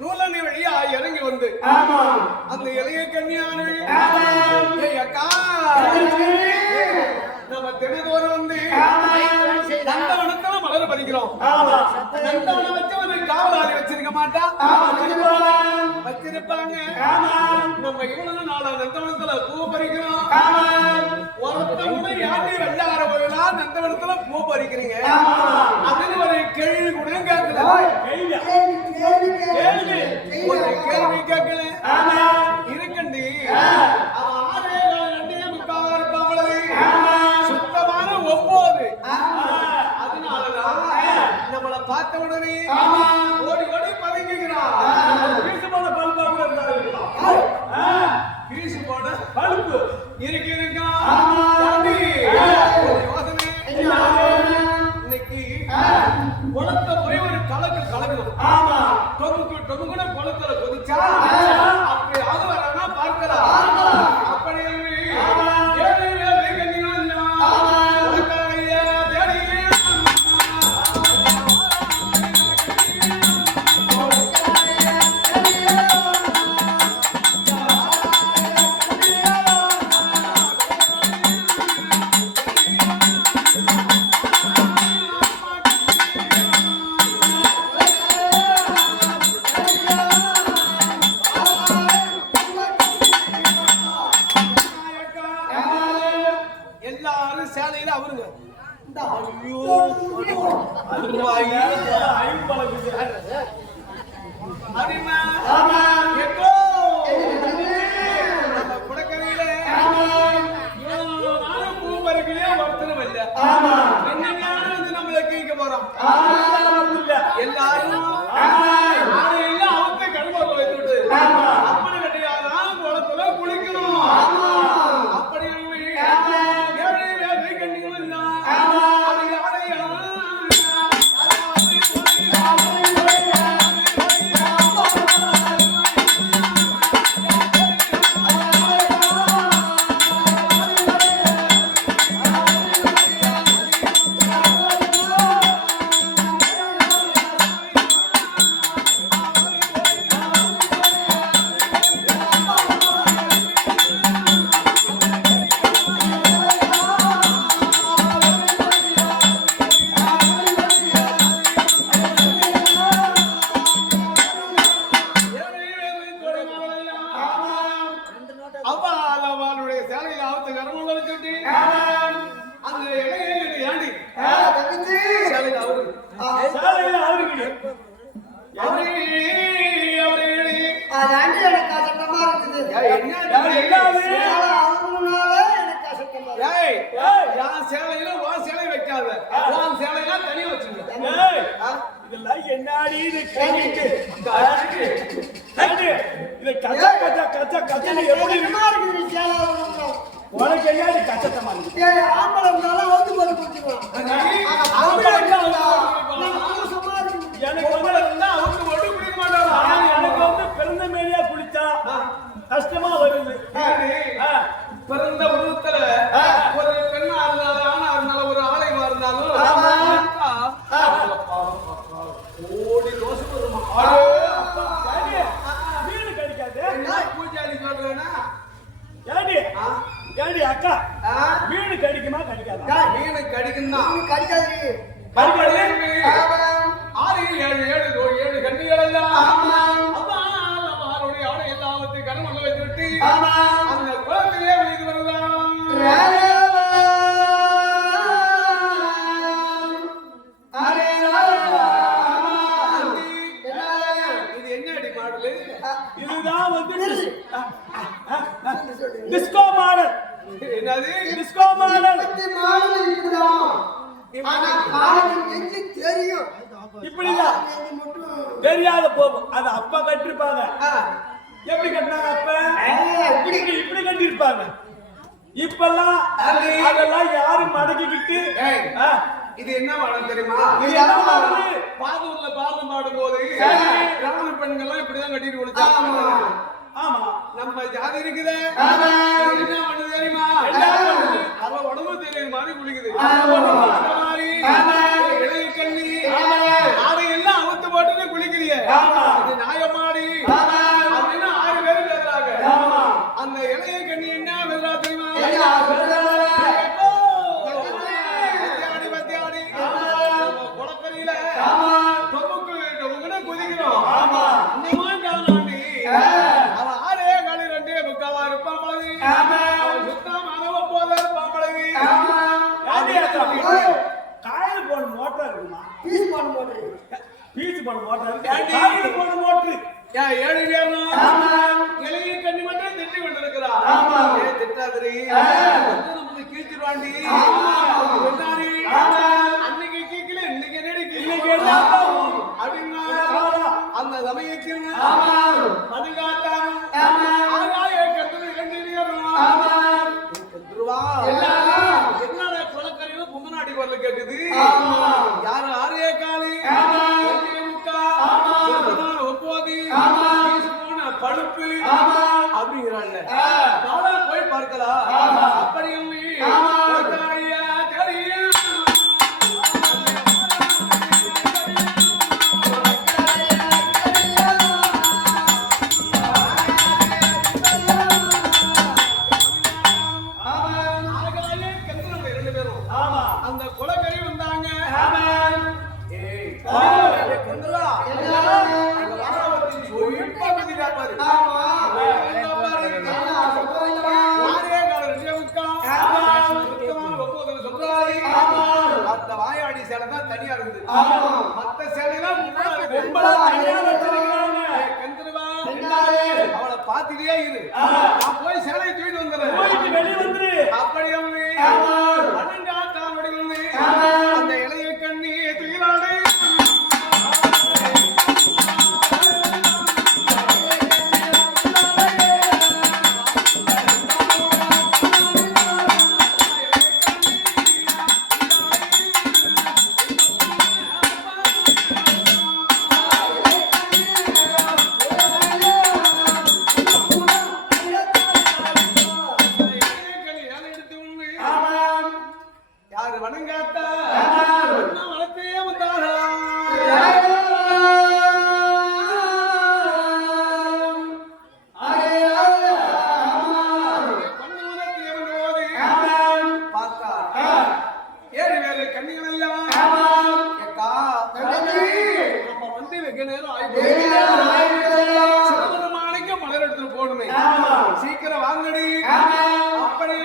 நூலனி வழியா இறங்கி வந்து அந்த இளைய கன்னியானு அக்கா நம்ம தினதோறும் வந்து நந்தவனத்துல மலர் பதிக்கிறோம். நந்தவனம் வச்சவனை காவலாளி வச்சிருக்க மாட்டான், வச்சிருப்பாங்க. நம்ம இவ்வளவு நாளா நந்தவனத்துல பூ பறிக்கிறோம். ஒருத்தவங்க யாரு வெள்ளார போயிடா நந்தவனத்துல பூ பறிக்கிறீங்க அப்படின்னு ஒரு கேள்வி கூட கேட்கல. கேள்வி கேட்கல இருக்கண்டி சுத்தமான ஒவ்வொரு அதனாலதான் நம்மளை பார்த்த உடனே ஓடி ஓடி பதுங்குகிறான். பீசு போட பல்பு இருக்கு இன்னைக்கு குளத்தை போய் ஒரு கலக்கணும். தொகுகூட குளத்துல கொதிச்சா அப்படி அது வரனா பார்க்கலாம். அப்படி சேலையில அவருங்க குடக்கரையில பூ பறிக்கலையே ஒருத்தரும் இல்ல. வந்து நம்மளை கேட்க போறோம். எல்லாரும் அவங்க கடுமை வைத்துட்டு அப்படி கட்டியாதான் குளத்துல குளிக்கணும். அப்படி அவளுடைய சேலையில் ஆவத்து கர்மங்களை கட்டி அந்த ஏண்டி சேலையில் அவருக்கு சேலையில உன் சேலை வைக்காத, உன் சேலையில தனியா வச்சுக்க. இதெல்லாம் என்னாடி இது கேட்டு இது கச்சா கச்சா கச்சா கச்சா எப்படி இருக்கு? உனக்கு என்னடி கச்சத்தமா இருக்கு? ஆம்பளை இருந்தாலும் வந்து போய் குடிச்சுக்கலாம். எனக்கு வந்து அவங்க மட்டும் குடிக்க மாட்டாங்க. எனக்கு வந்து பிறந்த மேலியா குளிச்சா கஷ்டமா வருது. பிறந்த உருவத்துல ஒரு பெண்ணா இருந்தாலும் ஆணா இருந்தாலும் ஒரு ஆலயமா இருந்தாலும் ஓடி தோசை வருமா? வீடு கிடைக்காது. பூஜாரி சொல்றேன்னா ஏடி அக்கா வீடு கிடைக்குமா கிடைக்காதா? வீடு கிடைக்கும் தான். கிடைக்காது. 6 7 7 கண்ணிகள் எல்லாம் அவருடைய ஆடை எல்லாவற்றையும் கனமல்ல வைத்துவிட்டு அந்த குளத்திலே வைத்து வருதான். இது என்ன அடி மாடல்? இதுதான் வந்து டிஸ்கோ மாடல். என்னது டிஸ்கோ மாடல்? தெரியும் இப்படிதான் தெரியாத போகும். அது அப்பா கட்டிருப்பாங்க. எப்படி கட்டினாங்க? அப்ப இப்படி கட்டிருப்பாங்க. இப்பெல்லாம் அதெல்லாம் யாரும் மடக்கிக்கிட்டு இது என்ன மாடல் தெரியுமா? பாதூர்ல பாதம் பாடும் போது கிராம பெண்கள்லாம் இப்படிதான் கட்டிட்டு கொடுத்தாங்க. ஆமா நம்ம ஜாதி இருக்குது. என்ன பண்ணு தெரியுமா? அவ உடம்பு தெரியுற மாதிரி குளிக்குது. இருக்குமா? பீஸ் போன மோட்டர். பீஸ் போன மோட்டர். காலில் போன மோட்டர். ஏன் 7 நேரம்? ஆமா. இளைய கண்ணி மட்டும் திட்டி கொண்டிருக்கிறா. ஆமா. ஏ திட்டாதரி. வந்து நமக்கு கீச்சிடுவாண்டி. ஆமா. என்னடி? ஆமா. அன்னைக்கு கீக்கல இன்னைக்கு என்னடி இன்னைக்கு என்ன அப்படின்னா அந்த சமயத்தில் ஆமா பதுங்காத்தான் ஆமா ஆகாய கத்துல 2 நேரம் ஆமா கந்துருவா என்னடா குளக்கரையில பொம்மனாடி வரல கேக்குது ஆமா யாரு ஆரே காலி ஆமா முக்கா ஆமா ஒப்போதி ஆமா போன பழுப்பு ஆமா அப்படிங்கறாங்க காலா போய் பார்க்கலாம் ஆமா அப்படியும் ஆமா ஐயா தெரியும் அந்த குலக்கறி வந்தாங்க ஆமா ஏய் கந்தலா அந்த வாராவதி சொல்லிப்பா கதிடா பாரு ஆமா யாரே கால ரிஜவுக்கா ஆமா சுத்தமான ஒப்போதன சொல்றாய் ஆமா அந்த வாயாடி சேலை தான் தனியா இருக்குது ஆமா மத்த சேலைலாம் முன்னால தனியா வச்சிருக்காங்க கந்தலா என்னடே அவளை பாத்துட்டே இரு நான் போய் சேலையை தூக்கிட்டு வந்துறேன் போயிட்டு வெளிய வந்துரு அப்படியே ஆமா அந்த இளைய கண்ணி துயிலாடே யாரு வணங்காத்தா வளர்த்தே வந்தாரா பார்த்தா 7 வேலை கண்ணிகள் எல்லாம் நம்ம வந்து வெகு நேரம் ஆயிடுச்சு மலர் எடுத்துட்டு போகணுமே சீக்கிரம் வாங்கடி அப்படி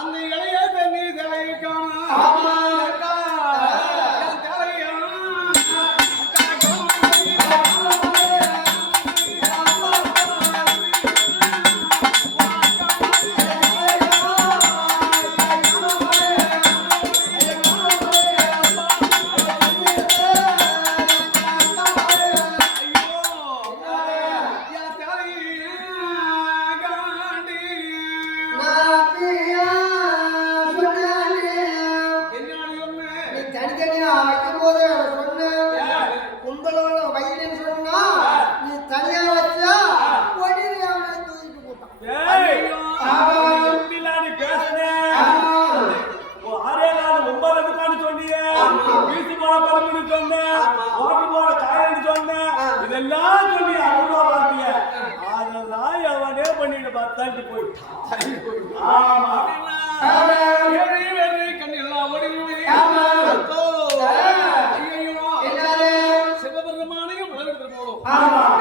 அந்த இளைய தண்ணி தலையை காண இதெல்லாம் சொல்லி அருளா வார்த்தைய அதெல்லாம் அவனே பண்ணிட்டு பார்த்தாட்டு போயிட்டான் ஆமா கண்ணெல்லாம் சிவபெருமானையும் வளர்த்து போடும்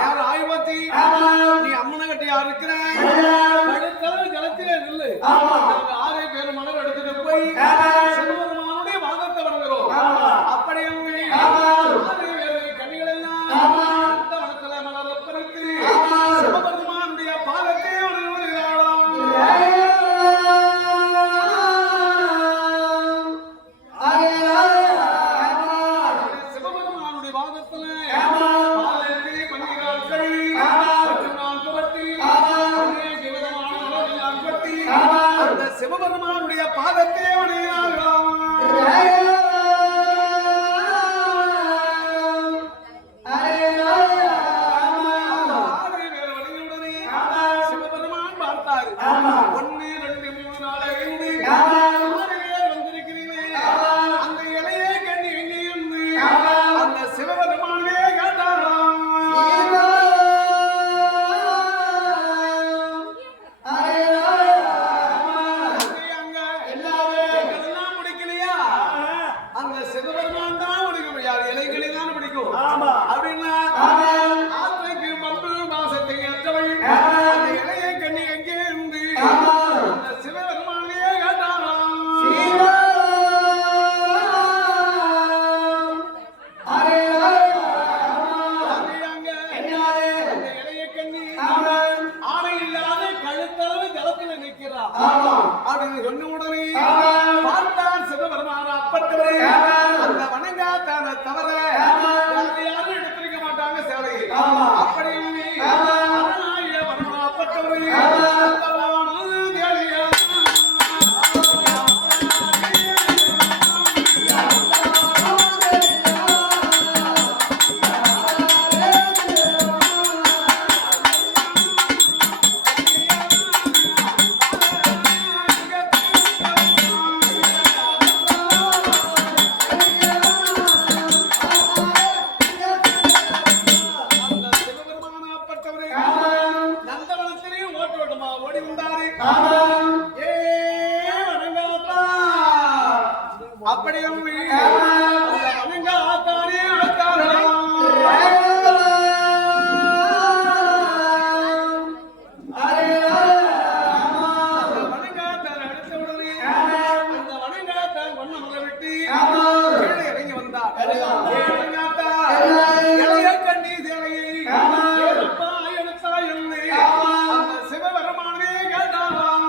யாரும் ஆய்வாத்தி நீ அம்மனை கட்டி யார் இருக்கிற ஜலத்திலே நில்லு 6 பேர் மலர் எடுத்துட்டு போய் சிவபெருமானுடைய வாதத்தை வணங்குறோம் அப்படியே கண்ணிகள் எல்லாம் சிவபெருமானுடைய பாதத்தை சிவபெருமானுடைய பாதத்துல சிவபெருமானுடைய பாதத்தை உடனே பார்த்தார் சிவபெருமான அப்பட்டவரை அந்த வணங்காத்தான தவிர யாரும் எடுத்திருக்க மாட்டாங்க சேலையை அப்படியும் அப்பட்டவரை அப்படியும் இறங்கி வந்தார் கண்ணி சேலையை எடுத்தா இல்லை அந்த சிவபெருமானே கேட்டாராம்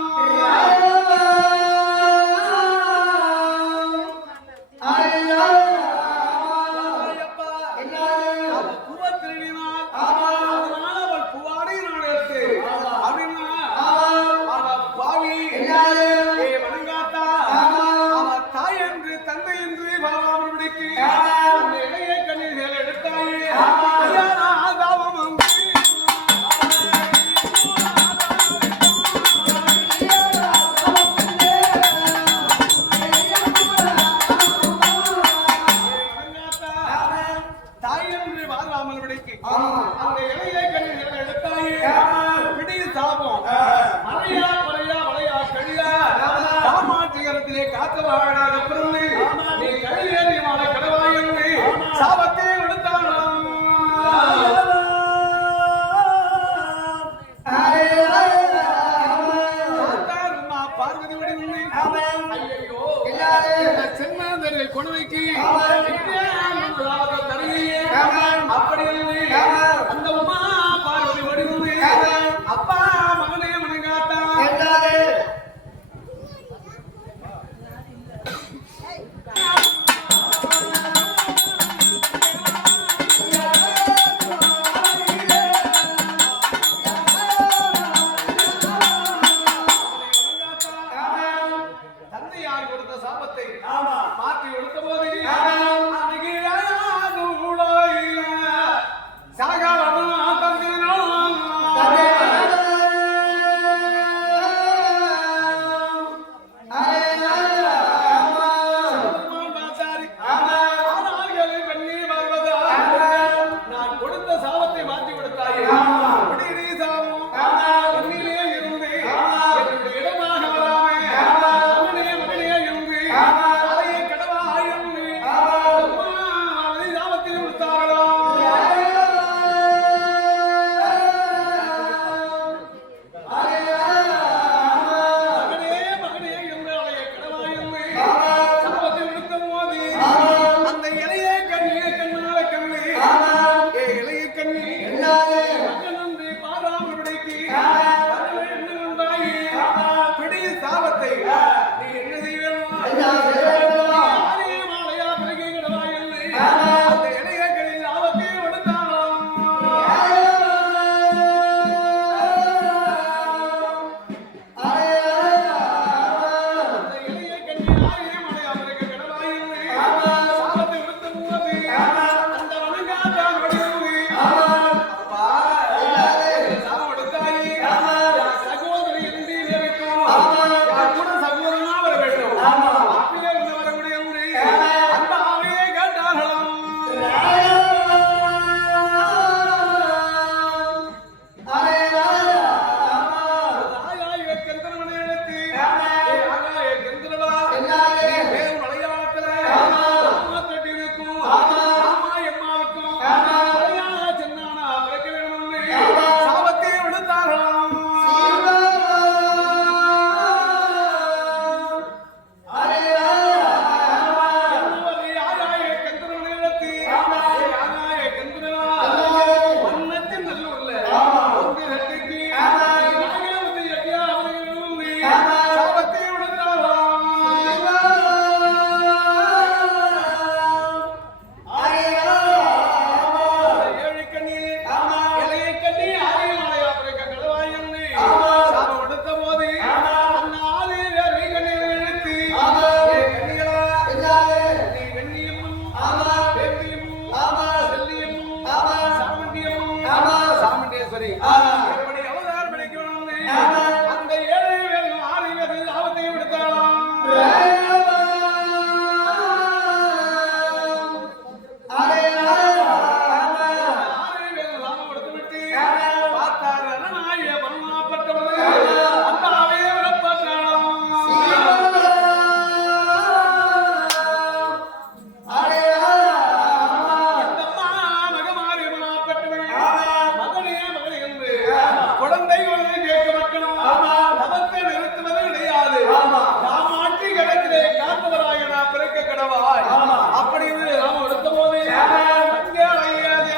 அந்த இலையை கண்ணில் எடுத்தாயே பிடி சாபம் மலையா மலையா மலையா கழியா சாமாட்டியத்திலே காத்து வாழாத பிறந்து நீ கையேறி மாலை கடவாயிருந்து சாபத்தை விடுத்தாளாம் பார்வதி விடுங்க ஐயோ சின்ன கொடுமைக்கு அப்படி அந்த உமா பார்வதி வடிவு அப்பா மகனே மனங்காத்தா தந்தையார் கொடுத்த சாபத்தை மாற்றி கொடுத்த போது கடவா வருவாய். அப்படி நாம் எடுத்த போது அங்கே அழையாதே.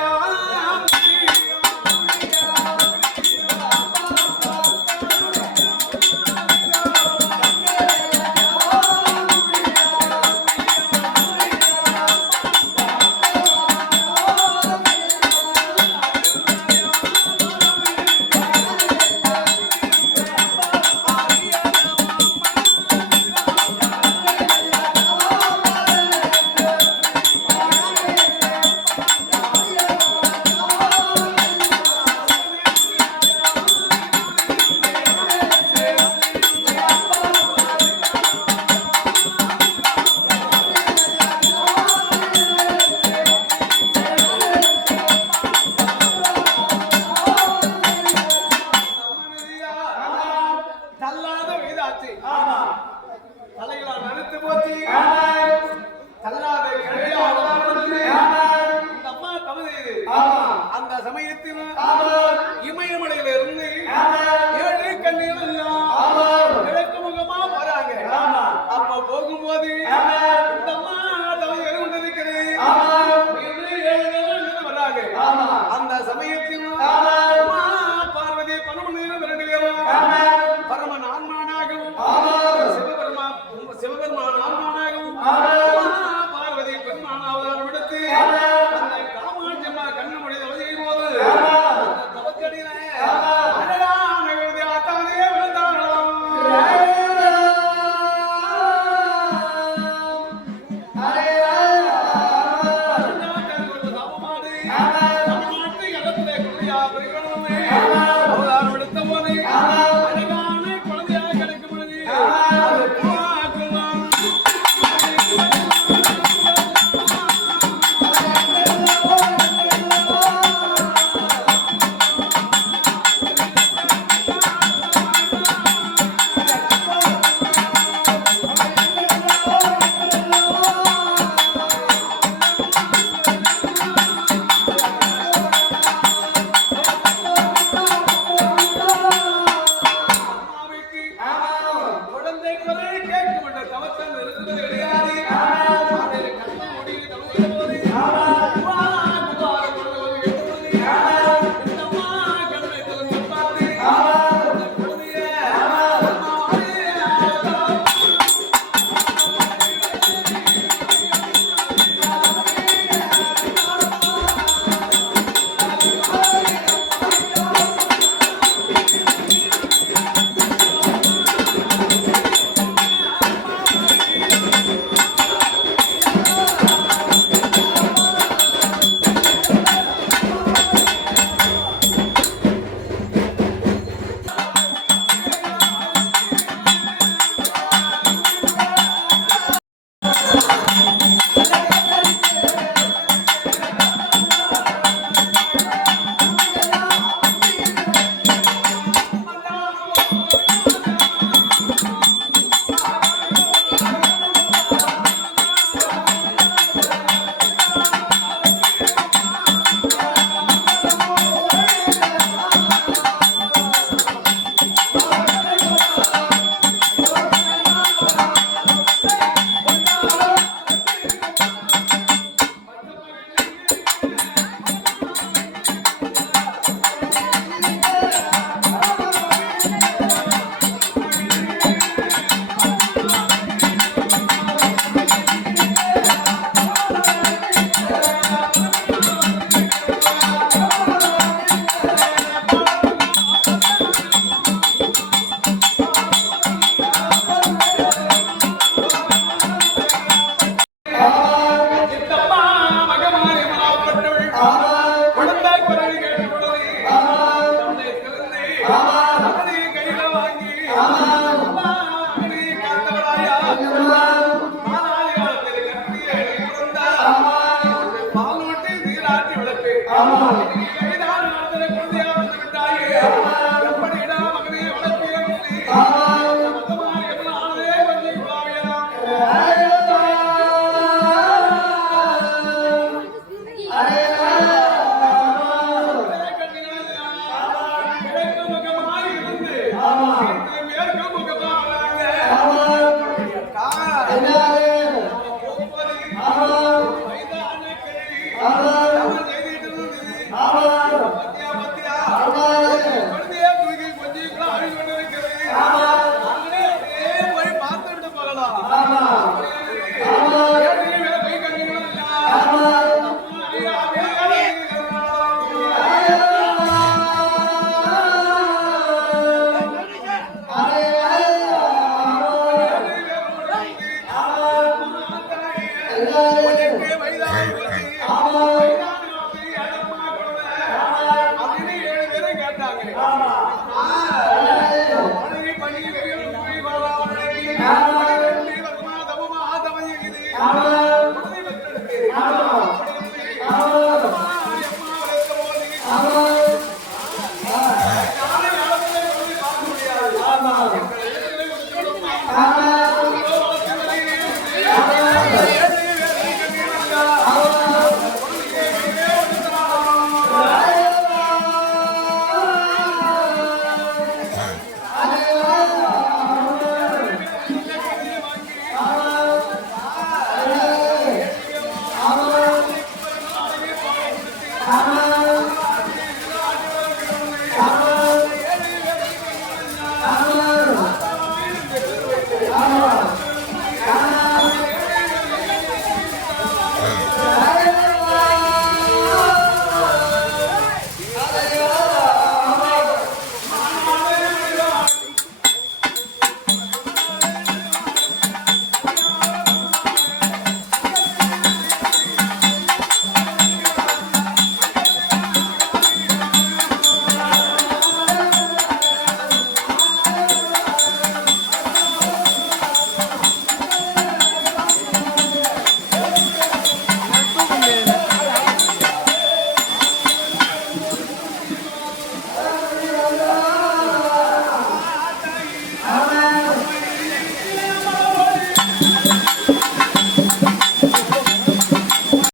தள்ளாத வீதாச்சு. தலைகளால் நடுத்து போச்சு. தள்ளாத கிளையால் வளர்ந்தது. இந்த அம்மா தவறு செய்து. அந்த சமயத்தில் இமயமலையில இருந்து 7 கண்ணிகள் எல்லாம் கிழக்கு முகமா போறாங்க. அப்ப போகும்போது இந்த அம்மா தவறு கொண்டிருக்கிறது. வர்றாங்க. அந்த சமயத்தில் பார்வதி பரமநேரம் 2 பேரும் பரமன் ஆன்மானாகவும் சிவபெருமான் ஆன்மானாகவும் பார்வதி பெருமானாவதாரம் எடுத்து அந்த காமாட்சி அம்மா கண்ணு மொழி தவறியும் போது அந்த தவக்கடியில அழகான விழுதி ஆத்தானே விழுந்தார்களாம். அவதாரம் எடுத்த போது அழகான குழந்தையாக கிடைக்கும் பொழுது அது பூவாக்குமாம். குழந்தை குரலை கேட்கும் என்ற தவத்தம் இருக்கிறது கிடையாது. அதை கண்ண முடிவு தவறுகிற போது கண்ணை திறந்து பார்த்து அந்த குழந்தைய ஆமா